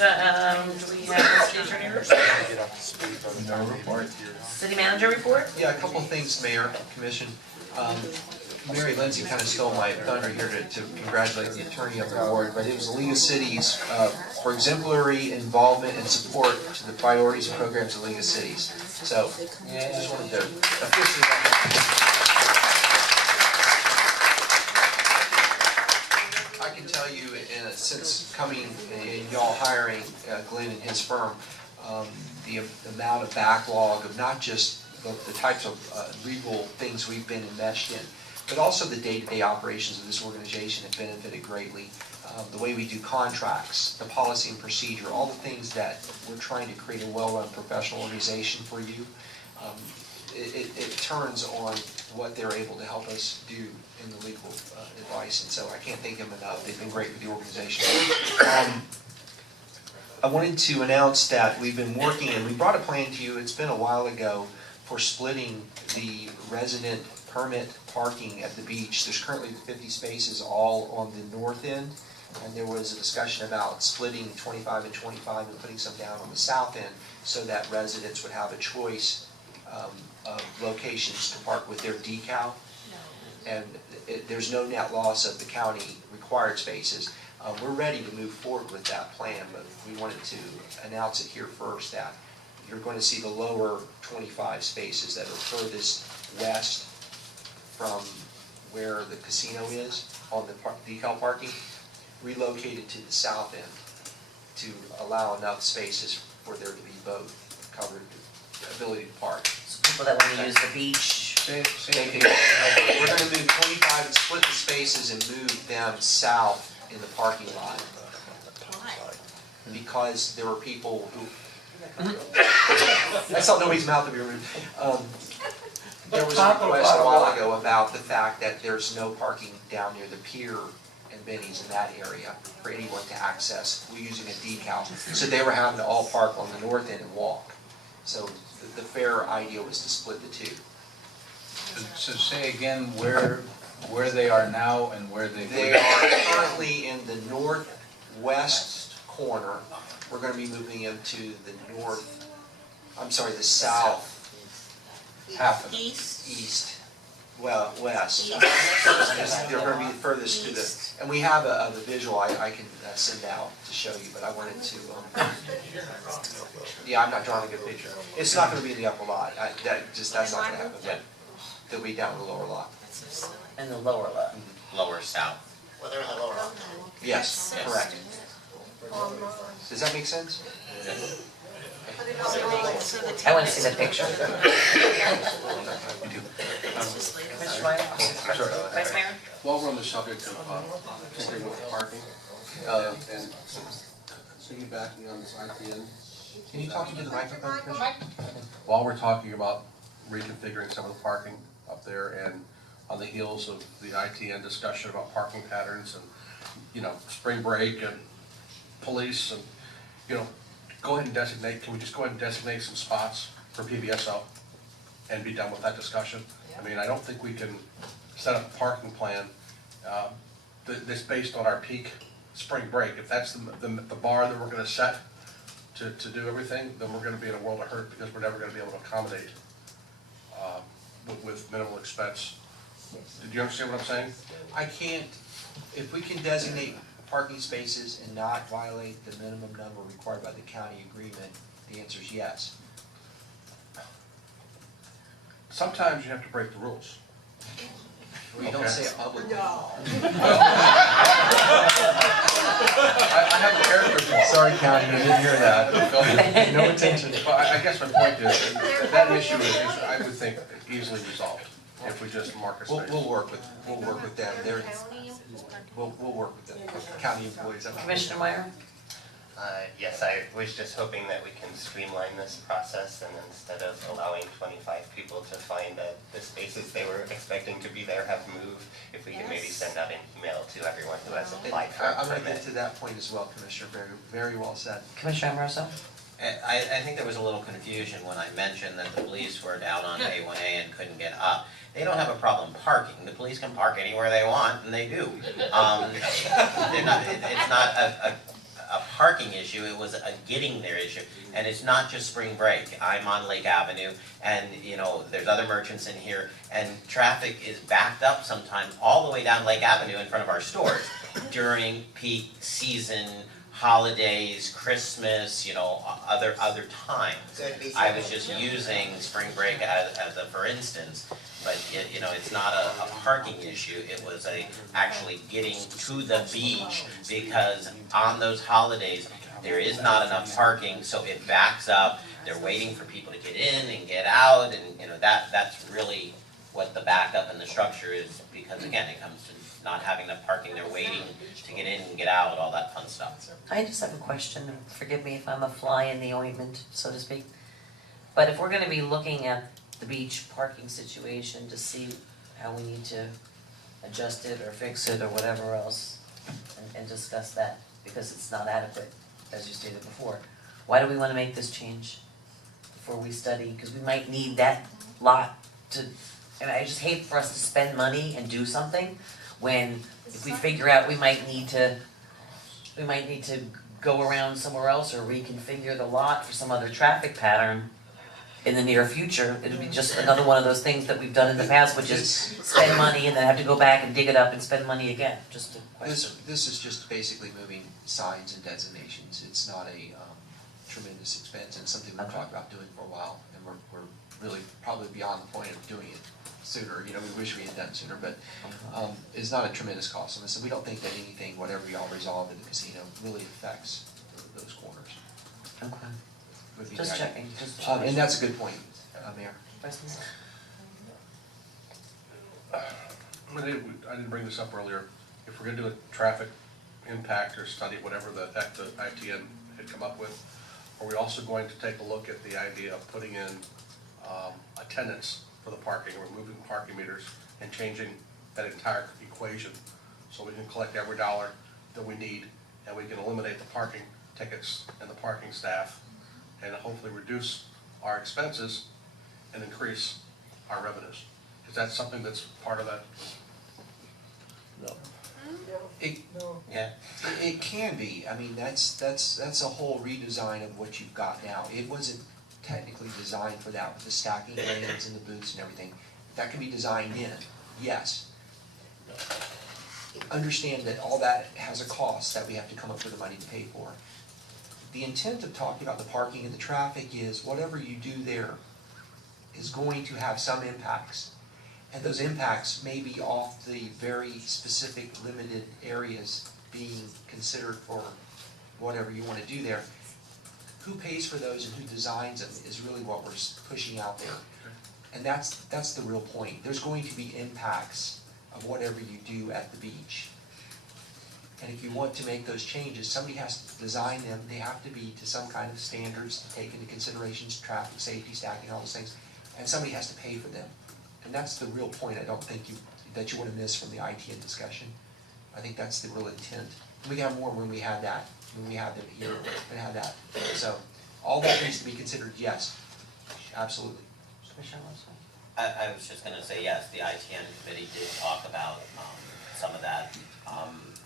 Do we have a city attorney report? No report. City manager report? Yeah, a couple of things, Mayor, Commission. Mary Lindsay kind of stole my thunder here to congratulate the attorney of the award, but it was the League of Cities for exemplary involvement and support to the priorities and programs of the League of Cities. So, yeah, I just wanted to officially I can tell you, since coming and y'all hiring Glenn and his firm, the amount of backlog of not just the types of legal things we've been enmeshed in, but also the day-to-day operations of this organization have benefited greatly. The way we do contracts, the policy and procedure, all the things that we're trying to create a well-run professional organization for you, it turns on what they're able to help us do in the legal advice, and so I can't thank them enough. They've been great with the organization. I wanted to announce that we've been working, and we brought a plan to you, it's been a while ago, for splitting the resident permit parking at the beach. There's currently 50 spaces all on the north end, and there was a discussion about splitting 25 and 25 and putting some down on the south end so that residents would have a choice of locations to park with their decal. And there's no net loss of the county required spaces. We're ready to move forward with that plan, but we wanted to announce it here first that you're going to see the lower 25 spaces that are furthest west from where the casino is on the decal parking, relocated to the south end to allow enough spaces for there to be both covered ability to park. So people that want to use the beach. We're going to move 25 and split the spaces and move them south in the parking lot. Why? Because there were people who, I saw nobody's mouth to be removed. There was a request a while ago about the fact that there's no parking down near the pier and Benny's in that area for anyone to access. We're using a decal. So they were having to all park on the north end and walk. So the fair idea was to split the two. So say again where they are now and where they They are currently in the northwest corner. We're going to be moving them to the south. half of it. East. West. They're going to be furthest to the, and we have the visual I can send out to show you, but I wanted to, yeah, I'm not drawing a good picture. It's not going to be in the upper lot. That's not going to happen, but they'll be down in the lower lot. In the lower lot. Lower south. Well, they're in the lower lot. Yes, Yes. correct. Does that make sense? I want to see the picture. We do. Commissioner Meyer? Sorry. Vice Mayor? While we're on the subject of tinkering with parking, and piggybacking on this ITN, Can you talk into the microphone, Chris? while we're talking about reconfiguring some of the parking up there and on the heels of the ITN discussion about parking patterns and, spring break and police and, go ahead and designate, can we just go ahead and designate some spots for PBSO and be done with that discussion? I mean, I don't think we can set up a parking plan that's based on our peak spring break. If that's the bar that we're gonna set to do everything, then we're gonna be in a world of hurt because we're never gonna be able to accommodate with minimal expense. Did you understand what I'm saying? I can't, if we can designate parking spaces and not violate the minimum number required by the county agreement, the answer is yes. Sometimes you have to break the rules. We don't Okay. say it publicly. I have a character flaw. Sorry, county, you didn't hear that. No intention. But I guess my point is, that issue is, I would think, easily resolved if we just mark a space. We'll work with them. We'll work with them, county employees. Commissioner Meyer? Yes, I was just hoping that we can streamline this process and instead of allowing 25 people to find that the spaces they were expecting to be there have moved, if we could maybe send out an email to everyone who has applied for a I'm gonna get permit. to that point as well, Commissioner, very well said. Commissioner Amoroso? I think there was a little confusion when I mentioned that the police were down on A1A and couldn't get up. They don't have a problem parking. The police can park anywhere they want, and they do. They're not, it's not a parking issue, it was a getting there issue. And it's not just spring break, I'm on Lake Avenue, and, you know, there's other merchants in here, and traffic is backed up sometimes all the way down Lake Avenue in front of our stores during peak season, holidays, Christmas, you know, other times. So it'd be I was just using spring break as a for instance, but you know, it's not a parking issue, it was actually getting to the beach, because on those holidays, there is not enough parking, so it backs up, they're waiting for people to get in and get out, and you know, that's really what the backup in the structure is, because again, it comes to not having enough parking, they're waiting to get in and get out, all that fun stuff. I just have a question, and forgive me if I'm a fly in the ointment, so to speak. But if we're gonna be looking at the beach parking situation to see how we need to adjust it or fix it or whatever else, and discuss that, because it's not adequate, as you stated before, why do we wanna make this change before we study? Because we might need that lot to, and I just hate for us to spend money and do something when if we figure out we might need to go around somewhere else or reconfigure the lot for some other traffic pattern in the near future. It'll be just another one of those things that we've done in the past, which is spend money and then have to go back and dig it up and spend money again, just a question. This is just basically moving signs and designations. It's not a tremendous expense, and something we've talked about doing for a while, and we're really probably beyond the point of doing it sooner. You know, we wish we had done sooner, but it's not a tremendous cost on this, and we don't think that anything, whatever y'all resolve in the casino, really affects those corners. Okay, Would be just the idea. checking, just. And that's a good point, Mayor. I didn't bring this up earlier. If we're gonna do a traffic impact or study, whatever the heck the ITN had come up with, are we also going to take a look at the idea of putting in attendance for the parking, removing parking meters and changing that entire equation so we can collect every dollar that we need, and we can eliminate the parking tickets and the parking staff, and hopefully reduce our expenses and increase our revenues? Is that something that's part of that? Yeah. It can be. I mean, that's a whole redesign of what you've got now. It wasn't technically designed for that with the stacking lanes and the booths and everything. That can be designed in, yes. Understand that all that has a cost that we have to come up with the money to pay for. The intent of talking about the parking and the traffic is whatever you do there is going to have some impacts. And those impacts may be off the very specific limited areas being considered for whatever you want to do there. Who pays for those and who designs them is really what we're pushing out there. And that's the real point. There's going to be impacts of whatever you do at the beach. And if you want to make those changes, somebody has to design them. They have to be to some kind of standards to take into considerations, traffic, safety, stacking, all those things. And somebody has to pay for them. And that's the real point I don't think that you want to miss from the ITN discussion. I think that's the real intent. We have more when we have that, when we have them here, when we have that. So all that needs to be considered, yes, absolutely. I was just gonna say, yes, the ITN committee did talk about some of that.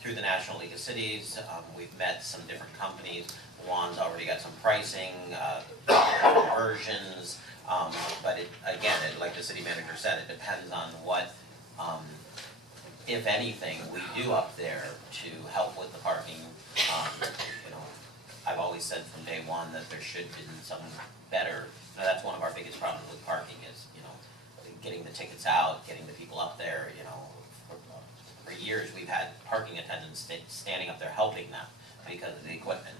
Through the National League of Cities, we've met some different companies. Juan's already got some pricing, versions, but like the city manager said, it depends on what, if anything, we do up there to help with the parking. You know, I've always said from day one that there should be some better, that's one of our biggest problems with parking is, you know, getting the tickets out, getting the people up there, you know. For years, we've had parking attendants standing up there helping them because of the equipment.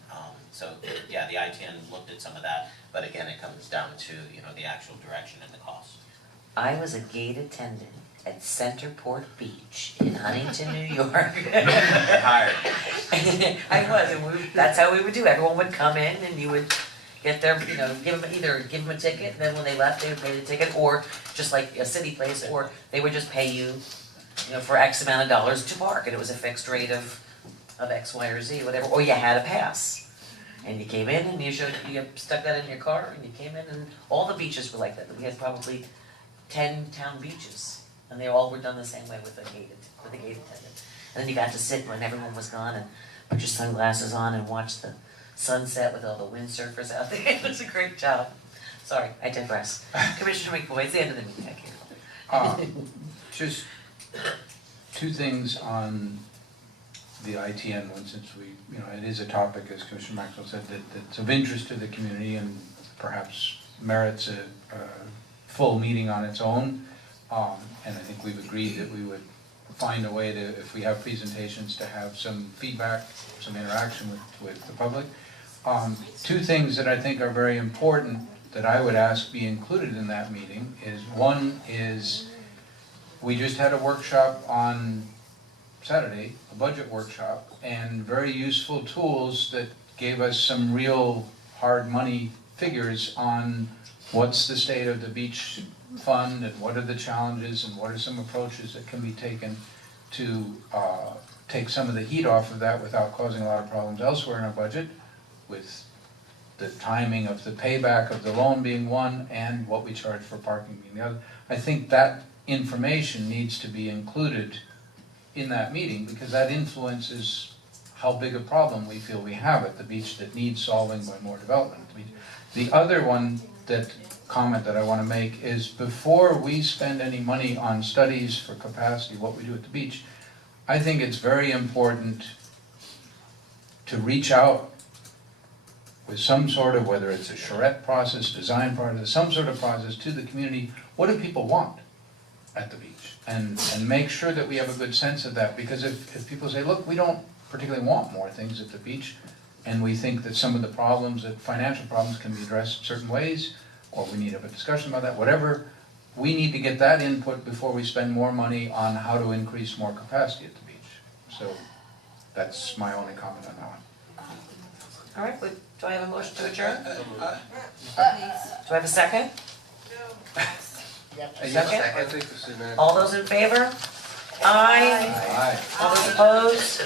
So, yeah, the ITN looked at some of that, but again, it comes down to, you know, the actual direction and the cost. I was a gate attendant at Centerport Beach in Huntington, New York. Hired. I was, and that's how we would do. Everyone would come in and you would get their, you know, give them a ticket, and then when they left, they would pay the ticket, or just like a city place, or they would just pay you, you know, for X amount of dollars to park, and it was a fixed rate of X, Y, or Z, whatever, or you had a pass. And you came in and you stuck that in your car and you came in, and all the beaches were like that. We had probably 10 town beaches, and they all were done the same way with a gate attendant. And then you got to sit when everyone was gone, and put your sunglasses on and watch the sunset with all the windsurfers out there. It was a great job. Sorry, I digress. Commissioner McBoy, it's the end of the meeting, I can't. Just two things on the ITN one, since we, it is a topic, as Commissioner Maxwell said, that's of interest to the community and perhaps merits a full meeting on its own. And I think we've agreed that we would find a way to, if we have presentations, to have some feedback, some interaction with the public. Two things that I think are very important that I would ask be included in that meeting is, one is, we just had a workshop on Saturday, a budget workshop, and very useful tools that gave us some real hard money figures on what's the state of the beach fund and what are the challenges and what are some approaches that can be taken to take some of the heat off of that without causing a lot of problems elsewhere in our budget, with the timing of the payback of the loan being one and what we charge for parking being the other. I think that information needs to be included in that meeting because that influences how big a problem we feel we have at the beach that needs solving by more development. The other comment that I want to make is, before we spend any money on studies for capacity, what we do at the beach, I think it's very important to reach out with some sort of, whether it's a charrette process, design process, some sort of process to the community. What do people want at the beach? And make sure that we have a good sense of that, because if people say, look, we don't particularly want more things at the beach, and we think that some of the problems, that financial problems can be addressed certain ways, or we need to have a discussion about that, whatever, we need to get that input before we spend more money on how to increase more capacity at the beach. So that's my only comment on that one. All right, do I have a motion to adjourn? Do I have a second? Yep. Second? I think the city manager. All those in favor? Aye. Aye. All those opposed?